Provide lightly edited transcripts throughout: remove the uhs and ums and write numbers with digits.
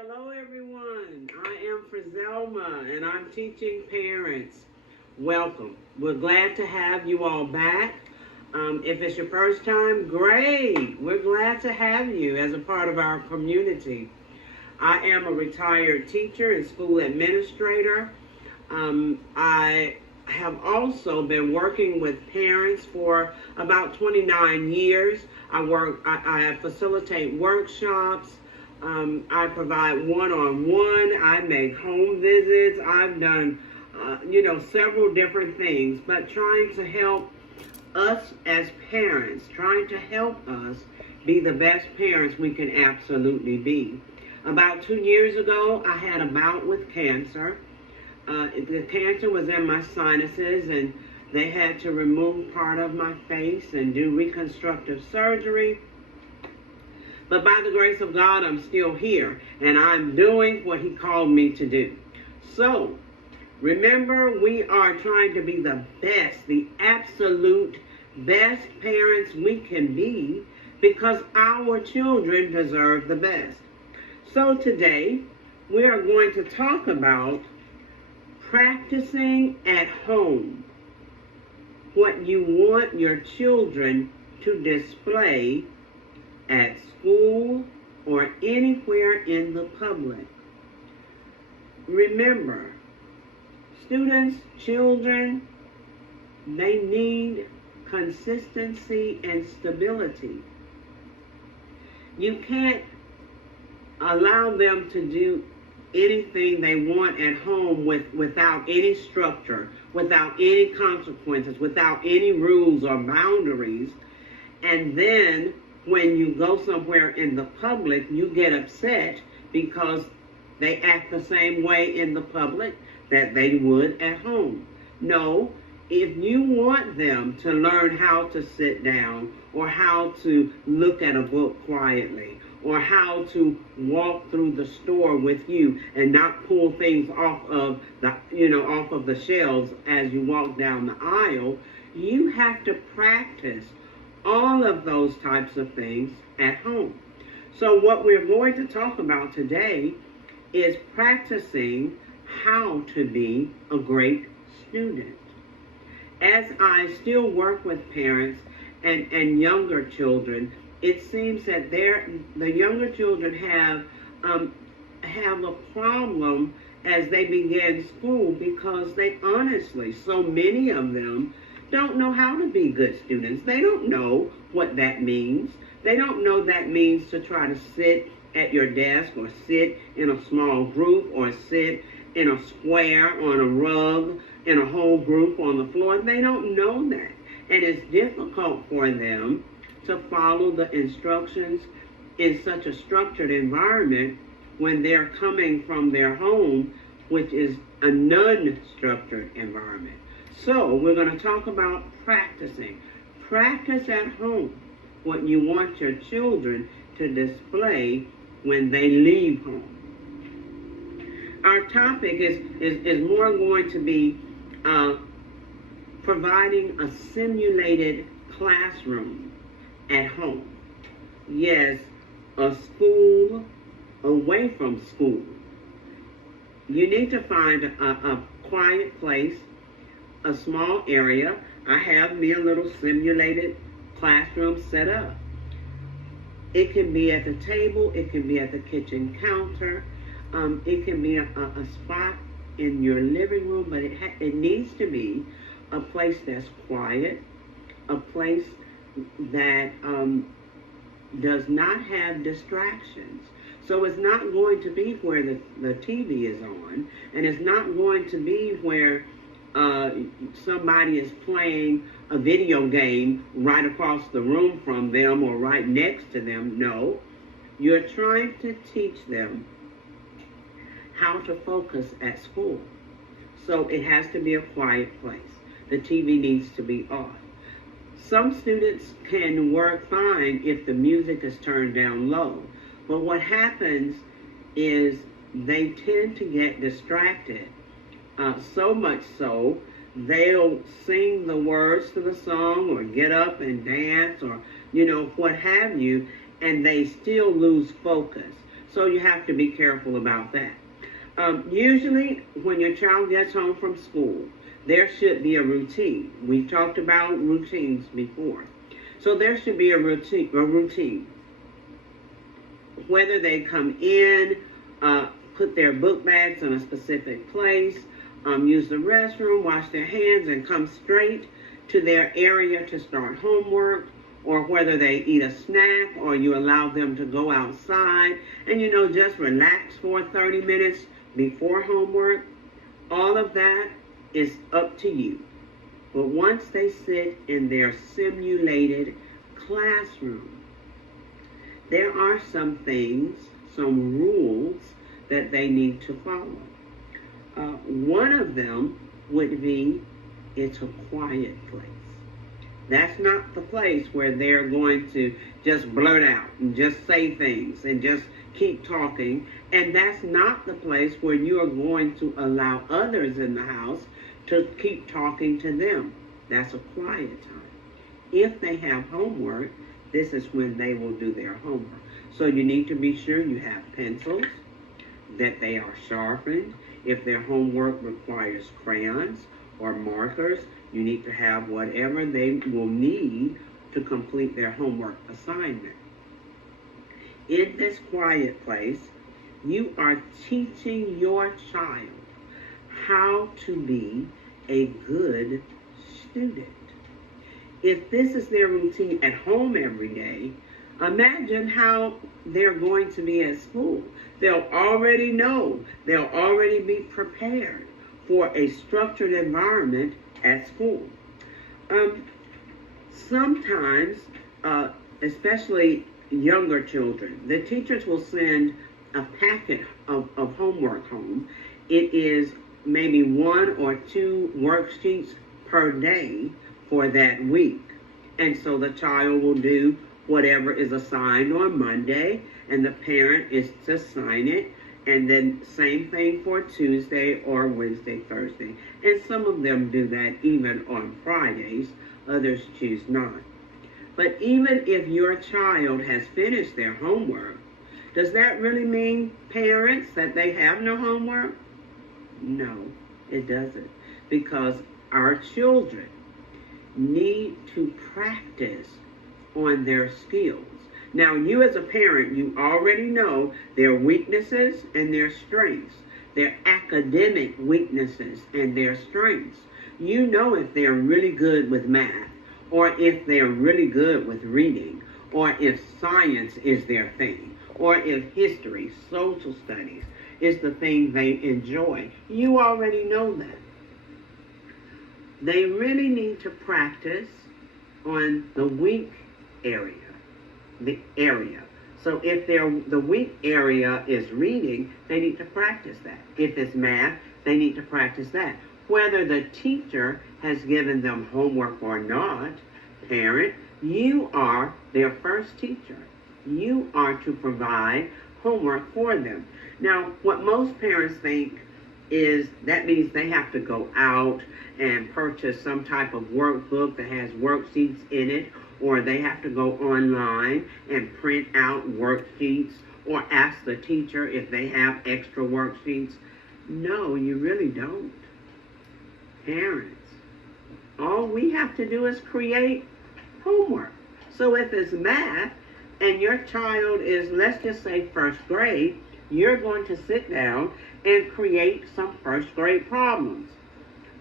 Hello everyone, I am Frazelma and I'm teaching parents. Welcome. We're glad to have you all back. If it's your first time, great. We're glad to have you as a part of our community. I am a retired teacher and school administrator. I have also been working with parents for about 29 years. I facilitate workshops. I provide one-on-one. I make home visits. I've done, several different things, but trying to help us as parents, trying to help us be the best parents we can absolutely be. About 2 years ago, I had a bout with cancer. The cancer was in my sinuses, and they had to remove part of my face and do reconstructive surgery. But by the grace of God, I'm still here, and I'm doing what He called me to do. So, remember, we are trying to be the best, the absolute best parents we can be, because our children deserve the best. So today, we are going to talk about practicing at home what you want your children to display at school or anywhere in the public. Remember, students, children, they need consistency and stability. You can't allow them to do anything they want at home without any structure, without any consequences, without any rules or boundaries. And then when you go somewhere in the public, you get upset because they act the same way in the public that they would at home. No, if you want them to learn how to sit down, or how to look at a book quietly, or how to walk through the store with you and not pull things off of the shelves as you walk down the aisle, you have to practice all of those types of things at home. So what we're going to talk about today is practicing how to be a great student. As I still work with parents and younger children, it seems that the younger children have a problem as they begin school, because they honestly, so many of them don't know how to be good students. They don't know what that means. They don't know that means to try to sit at your desk, or sit in a small group, or sit in a square on a rug in a whole group on the floor. They don't know that. And it's difficult for them to follow the instructions in such a structured environment when they're coming from their home, which is a non-structured environment. So we're going to talk about practicing. Practice at home what you want your children to display when they leave home. Our topic is more going to be providing a simulated classroom at home. Yes, a school away from school. You need to find a quiet place, a small area. I have me a little simulated classroom set up. It can be at the table, it can be at the kitchen counter, it can be a spot in your living room, but it needs to be a place that's quiet, a place that does not have distractions. So it's not going to be where the TV is on, and it's not going to be where somebody is playing a video game right across the room from them or right next to them. No, you're trying to teach them how to focus at school. So it has to be a quiet place. The TV needs to be off. Some students can work fine if the music is turned down low, but what happens is they tend to get distracted. So much so, they'll sing the words to the song or get up and dance or, what have you, and they still lose focus. So you have to be careful about that. Usually, when your child gets home from school, there should be a routine. We've talked about routines before. So there should be a routine. Whether they come in, put their book bags in a specific place, use the restroom, wash their hands, and come straight to their area to start homework, or whether they eat a snack or you allow them to go outside and, just relax for 30 minutes before homework. All of that is up to you. But once they sit in their simulated classroom, there are some things, some rules that they need to follow. One of them would be, it's a quiet place. That's not the place where they're going to just blurt out and just say things and just keep talking. And that's not the place where you are going to allow others in the house to keep talking to them. That's a quiet time. If they have homework, this is when they will do their homework. So you need to be sure you have pencils, that they are sharpened. If their homework requires crayons or markers, you need to have whatever they will need to complete their homework assignment. In this quiet place, you are teaching your child how to be a good student. If this is their routine at home every day, imagine how they're going to be at school. They'll already know, they'll already be prepared for a structured environment at school. Sometimes, especially younger children, the teachers will send a packet of homework home. It is maybe 1 or 2 worksheets per day for that week. And so the child will do whatever is assigned on Monday, and the parent is to sign it. And then same thing for Tuesday or Wednesday, Thursday. And some of them do that even on Fridays. Others choose not. But even if your child has finished their homework, does that really mean, parents, that they have no homework? No, it doesn't. Because our children need to practice on their skills. Now, you as a parent, you already know their weaknesses and their strengths, their academic weaknesses and their strengths. You know if they're really good with math, or if they're really good with reading, or if science is their thing, or if history, social studies is the thing they enjoy. You already know that. They really need to practice on the weak area. So if the weak area is reading, they need to practice that. If it's math, they need to practice that. Whether the teacher has given them homework or not, parent, you are their first teacher. You are to provide homework for them. Now, what most parents think is that means they have to go out and purchase some type of workbook that has worksheets in it, or they have to go online and print out worksheets, or ask the teacher if they have extra worksheets. No, you really don't. Parents, all we have to do is create homework. So if it's math and your child is, let's just say, first grade, you're going to sit down and create some first grade problems.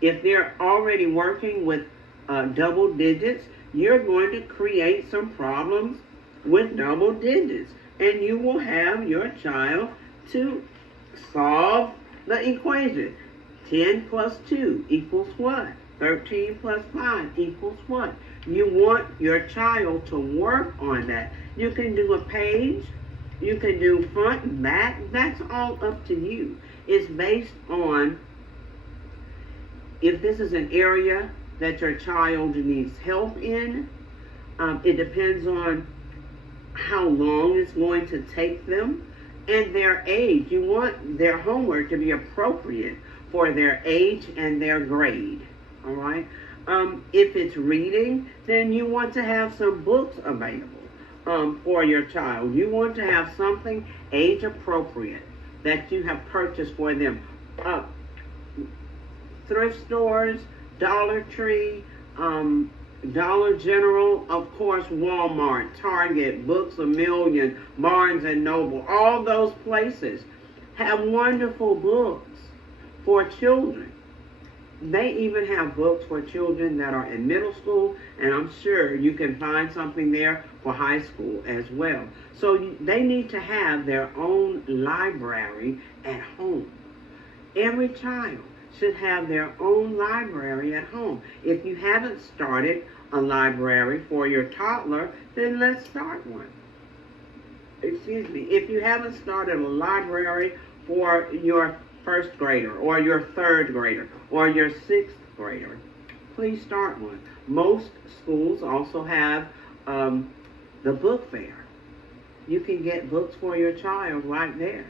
If they're already working with double digits, you're going to create some problems with double digits. And you will have your child to solve the equation. 10 plus 2 equals what? 13 plus 5 equals what? You want your child to work on that. You can do a page. You can do front and back. That's all up to you. It's based on if this is an area that your child needs help in. It depends on how long it's going to take them and their age. You want their homework to be appropriate for their age and their grade. All right? If it's reading, then you want to have some books available. for your child. You want to have something age appropriate that you have purchased for them. Thrift stores, Dollar Tree, Dollar General, of course, Walmart, Target, Books A Million, Barnes and Noble, all those places have wonderful books for children. They even have books for children that are in middle school, and I'm sure you can find something there for high school as well. So they need to have their own library at home. Every child should have their own library at home. If you haven't started a library for your toddler, then let's start one. Excuse me. If you haven't started a library for your first grader or your third grader or your sixth grader, please start one. Most schools also have the book fair. You can get books for your child right there.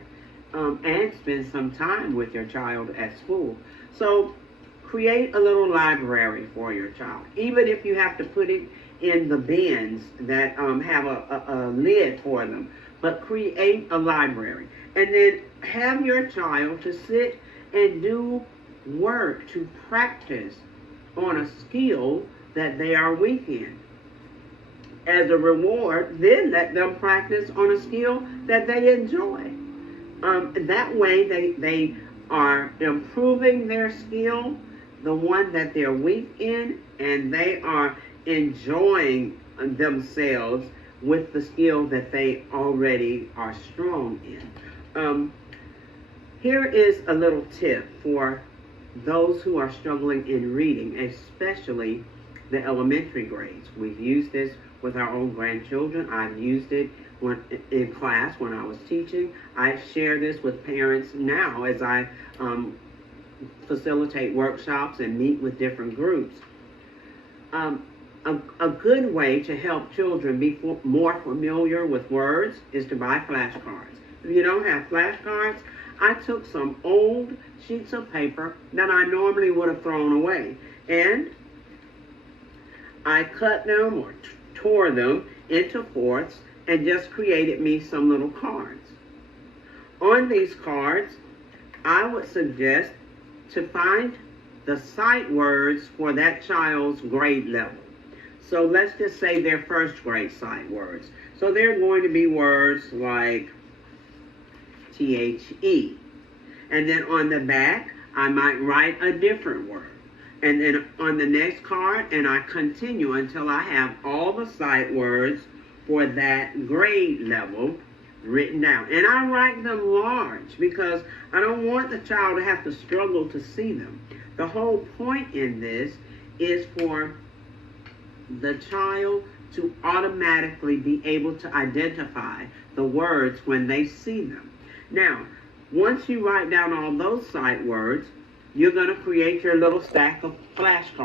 And spend some time with your child at school. So create a little library for your child, even if you have to put it in the bins that have a lid for them. But create a library, and then have your child to sit and do work to practice on a skill that they are weak in. As a reward, then let them practice on a skill that they enjoy. That way they are improving their skill, the one that they're weak in, and they are enjoying themselves with the skill that they already are strong in. Here is a little tip for those who are struggling in reading, especially the elementary grades. We've used this with our own grandchildren. I've used it in class when I was teaching. I share this with parents now as I facilitate workshops and meet with different groups. A good way to help children be more familiar with words is to buy flashcards. If you don't have flashcards, I took some old sheets of paper that I normally would have thrown away, and I cut them or tore them into fourths and just created me some little cards. On these cards, I would suggest to find the sight words for that child's grade level. So let's just say their first grade sight words. So they're going to be words like THE. And then on the back, I might write a different word. And then on the next card, and I continue until I have all the sight words for that grade level written down. And I write them large because I don't want the child to have to struggle to see them. The whole point in this is for the child to automatically be able to identify the words when they see them. Now, once you write down all those sight words, you're going to create your little stack of flashcards.